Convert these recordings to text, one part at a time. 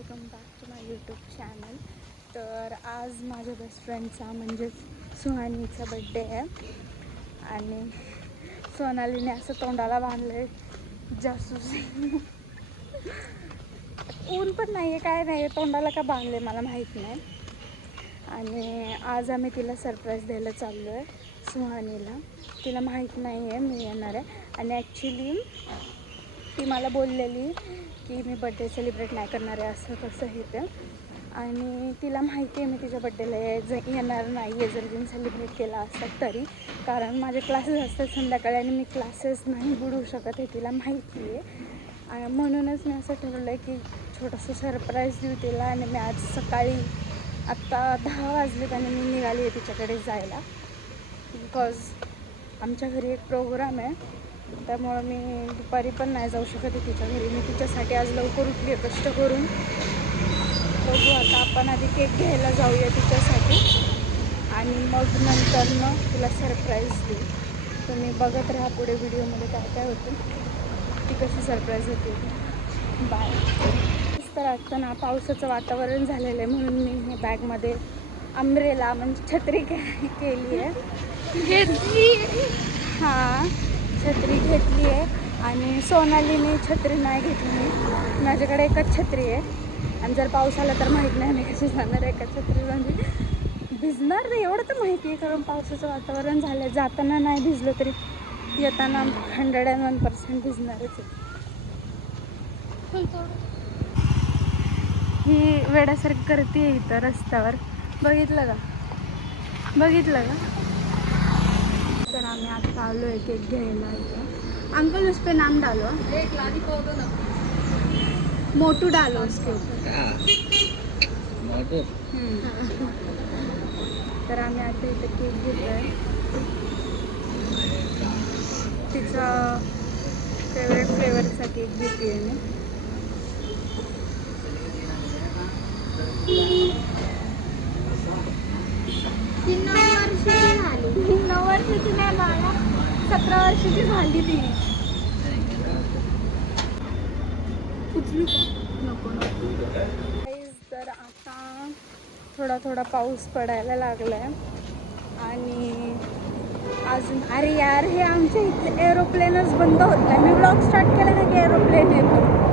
Welcome back to my YouTube channel. तर आज माझ्या बेस्ट फ्रेंडचा म्हणजेच सुहानीचा बड्डे आहे आणि सोनालीने असं तोंडाला बांधलं आहे जासूसी. ऊन पण नाही आहे, काय नाही आहे, तोंडाला का बांधले मला माहीत नाही. आणि आज आम्ही तिला सरप्राईज द्यायला चाललो आहे सुहानीला. तिला माहीत नाही आहे मी येणार आहे आणि ॲक्च्युली ती मला बोललेली की मी बड्डे सेलिब्रेट नाही करणार आहे असं तसं हे ते. आणि तिला माहिती आहे मी तिच्या बड्डेला येणार नाही आहे जर तिने सेलिब्रेट केला असतं तरी, कारण माझे क्लासेस असतात संध्याकाळी आणि मी क्लासेस नाही बुडवू शकत हे तिला माहिती आहे. आणि म्हणूनच मी असं ठरवलं आहे की छोटंसं सरप्राईज देऊ तिला. आणि मी आज सकाळी आत्ता 10 वाजलेत आणि मी निघाली आहे तिच्याकडे जायला, बिकॉज आमच्या घरी एक प्रोग्राम आहे, त्यामुळं मी दुपारी पण नाही जाऊ शकत आहे तिच्या घरी. मी तिच्यासाठी आज लवकर उठली आहे कष्ट करून. बघू आता आपण आधी केक घ्यायला जाऊया तिच्यासाठी आणि मग नंतर तिला सरप्राईज देऊ. तुम्ही बघत राहा पुढे व्हिडिओमध्ये काय काय होतं, ती कशी सरप्राईज होते. बाय. तर आत्ता ना पावसाचं वातावरण झालेलं आहे म्हणून मी हे बॅगमध्ये अम्ब्रेला म्हणजे छत्री केली आहे, हां छत्री घेतली आहे. आणि सोनालीने छत्री नाही घेतली, माझ्याकडे एकच छत्री आहे आणि जर पाऊस आला तर माहीत नाही मी कशी जाणार. एका छत्री म्हणजे भिजणार नाही एवढं तर माहिती आहे, कारण पावसाचं वातावरण झालं आहे. जाताना नाही भिजलं तरी येताना 101% भिजणारच आहे. ही वेड्यासारखं करते इथं रस्त्यावर, बघितलं का बघितलं का. तर आम्ही आता आलो आहे केक घ्यायला इथं. अंकल उस पे नाम डालो, मोटू डालो उसके ऊपर. तर आम्ही आता इथं केक घेतो आहे. तिचा फेवरेट फ्लेवरचा केक घेते आहे मी. 9 वर्षाची नाही बाळा, 17 वर्षाची झाली ती. उचलू नको नको. तर आता थोडा थोडा पाऊस पडायला लागला आहे आणि अजून अरे यार हे आमच्या इथे एरोप्लेनच बंद होत नाही. मी ब्लॉग स्टार्ट केला तर की एरोप्लेन येतो.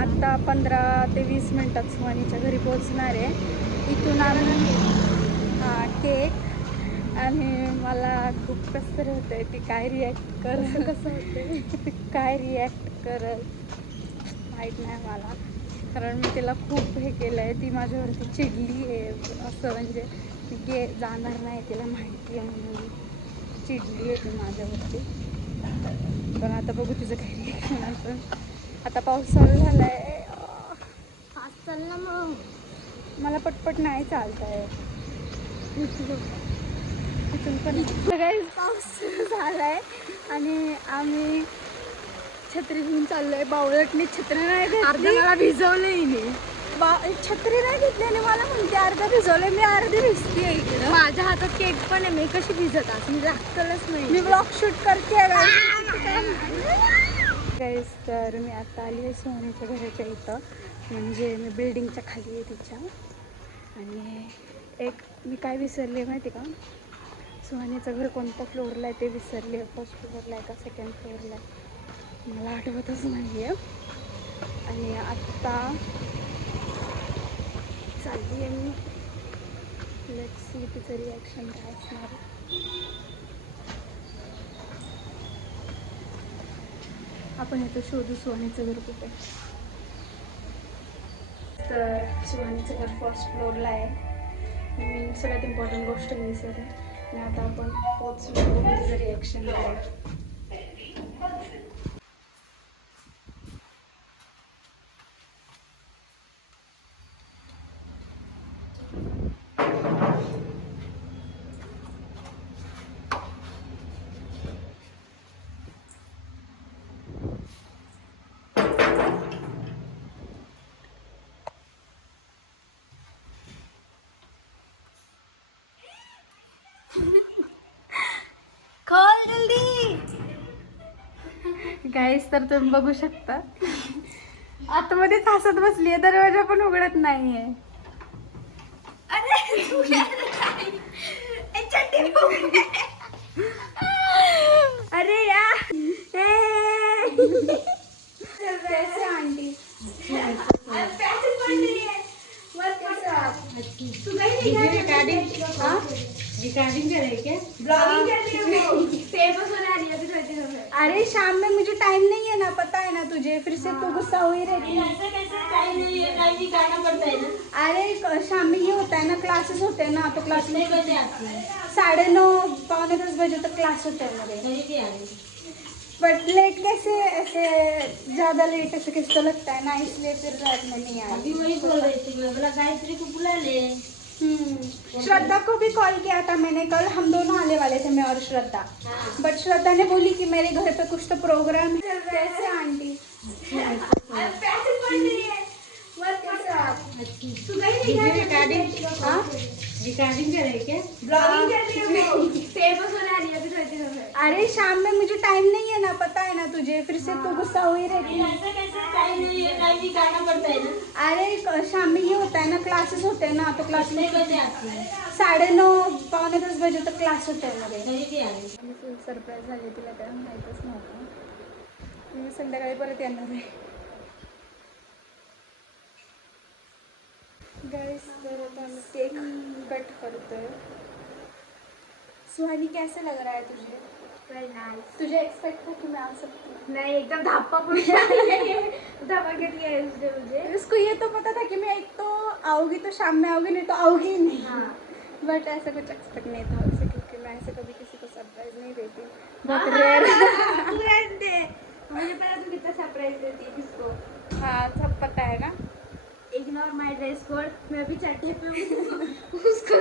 आत्ता 15 ते 20 मिनटात सुहानीच्या घरी पोहोचणार आहे. इथून आम्ही केक आणि मला खूप कसं तरी होतं आहे. ती काय रिॲक्ट करत कसं होतं ती काय रिॲक्ट करत माहीत नाही मला, कारण मी तिला खूप हे केलं आहे. ती माझ्यावरती चिडली आहे असं, म्हणजे मी जाणार नाही तिला माहिती आहे म्हणून चिडली आहे ती माझ्यावरती. पण आता बघू तिचं काही रिॲक्शन असेल. आता पाऊस चालू झाला आहे, आज चालला मग मला पटपट नाही चालत आहे. इथून पण सगळ्याच पाऊस सुरू झाला आहे आणि आम्ही छत्री घेऊन चाललो आहे. बावळटने छत्री नाही घेतली, मला भिजवलंही नाही. छत्री नाही घेतली आणि मला म्हणते अर्धा भिजवलं. मी अर्धी भिजती आहे इकडं. माझ्या हातात केक पण आहे, मी कशी भिजत मी लागतलंच नाही. मी ब्लॉग शूट करते गाईस. तर मी आता आली आहे सुहानीच्या घराच्या इथं, म्हणजे मी बिल्डिंगच्या खाली आहे तिच्या. आणि एक मी काय विसरले माहिती का, सुहानीचं घर कोणत्या फ्लोअरला आहे ते विसरले. फर्स्ट फ्लोअरला आहे का सेकंड फ्लोअरला आहे मला आठवतच नाही आहे. आणि आत्ता चालली आहे मी. लेट्स सी तिचं रिॲक्शन काय असणार. आपण इथं शोधू सुहानीचं घर कुठे. तर सुहानीचं घर फर्स्ट फ्लोअरला आहे. मी सगळ्यात इम्पॉर्टंट गोष्ट विसरले आणि आता आपण पोचलो. तिचं रिॲक्शन आहे. गाईस तर तुम्ही बघू शकता आतमध्येच हसत बसलीये, दरवाजा पण उघडत नाहीये. अरे यार कैसे आंटी रिकॉर्डिंग कर रही क्या? ब्लॉगिंग कर रही है वो, फेमस होने आ रही है अभी थोड़ी देर में। अरे शाम में मुझे टाइम नहीं है ना, पता है ना तुझे, फिर से तू गुस्सा हुई रहती है। ऐसे कैसे टाइम नहीं है, टाइम निकालना पड़ता है ना। अरे शाम में ये होता है ना, क्लासेस होते हैं ना, तो क्लास में कितने बजे आती है? 9:30 पौने 10 बजे तक क्लास होते हैं मेरे। कहीं भी आ रही बट लेट कैसे, ऐसे ज़्यादा लेट ऐसे किसको लगता है ना, इसलिए फिर रात में नहीं आई। अभी वही बोल रही थी, मैं बोला गायत्री को बुला ले। श्रद्धा को भी कॉल किया था मैंने कल, हम दोनों आने वाले थे, मैं और श्रद्धा। बट श्रद्धा ने बोली कि मेरे घर पे कुछ तो प्रोग्राम है। कैसे आंटी पैसे पड़ रही है, रिकॉर्डिंग कर रही क्या? ब्लॉगिंग कर रही है वो, फेमस होने आ रही है अभी थोड़ी देर में। अरे शाम में मुझे टाइम नहीं है ना, पता है ना तुझे, फिर से तू गुस्सा हुई रहती है। ऐसे कैसे टाइम नहीं है, टाइम निकालना पड़ता है ना। अरे शाम में ये होता है ना, क्लासेस होते हैं ना, तो क्लास में कितने बजे आती है? 9:30 पौने 10 बजे तक क्लास होते हैं मेरे। कहीं भी आ रही सरप्राईज झाली, तिला काय माहीतच नव्हतं. मी संध्याकाळी परत येणार आहे. गाइस तर आता आम्ही केक कट करतोय. सुहानी कैसे लग रहा है तुझे? Very nice. तुझे एक्सपेक्ट था कि मैं आ सकती हूँ? नहीं, एकदम धमाके दिया है उसने मुझे. इसको ये तो पता था कि मैं एक तो आऊँगी तो शाम में आऊँगी, नहीं तो आऊँगी ही नहीं. बट ऐसा कुछ एक्सपेक्ट नहीं था उससे, क्योंकि मैं ऐसे कभी किसी को सरप्राइज नहीं देती. बहुत रेयर. मुझे पता तुम कितना सरप्राइज देती है किसको. हाँ, सब पता है ना. इग्नोर माय ड्रेस कोड. मैं अभी चट्टे पे हूँ, उसको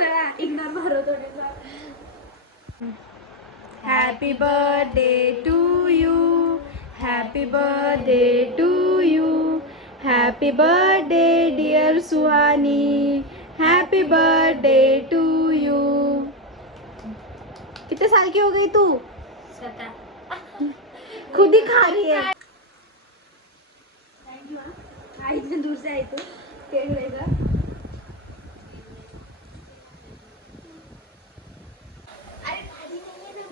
इग्नोर मारो थोड़ा सा. Happy birthday to you, happy birthday to you, happy birthday dear Suhani, happy birthday to you. कितने साल की हो गई तू? 7. खुद ही खा रही है. Thank you. हाँ, इतने दूर से आई तू केक लेकर.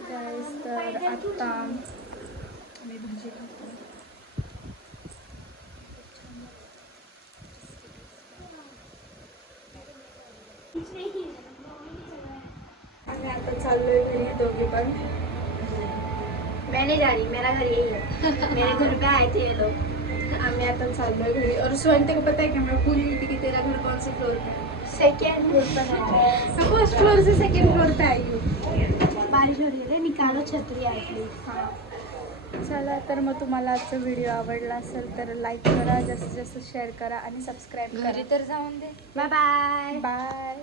गाइस तर आता आम्ही भाजी खातो. आम्ही आता चाललोय घरी दोघी पण. मैं नहीं जा रही, मेरा घर यही है. मेरे घर पे आए थे ये लोग. आम्ही आता चाललोय घरी. और सुहानी तेरे को पता है कि मैं भूल गई थी कि तेरा घर कौन से फ्लोर पे है. सेकेंड फ्लोर पर है. मैं फर्स्ट फ्लोर से सेकंड फ्लोर पे आई हूँ. बारिश हो रही है, निकालो छतरी आपली. हां, चला तर मग तुम्हाला आजचा व्हिडिओ आवडला असेल तर लाईक करा, जास्तीत जास्त शेअर करा आणि सबस्क्राईब करा. तर जाऊन दे. Bye bye. बाय.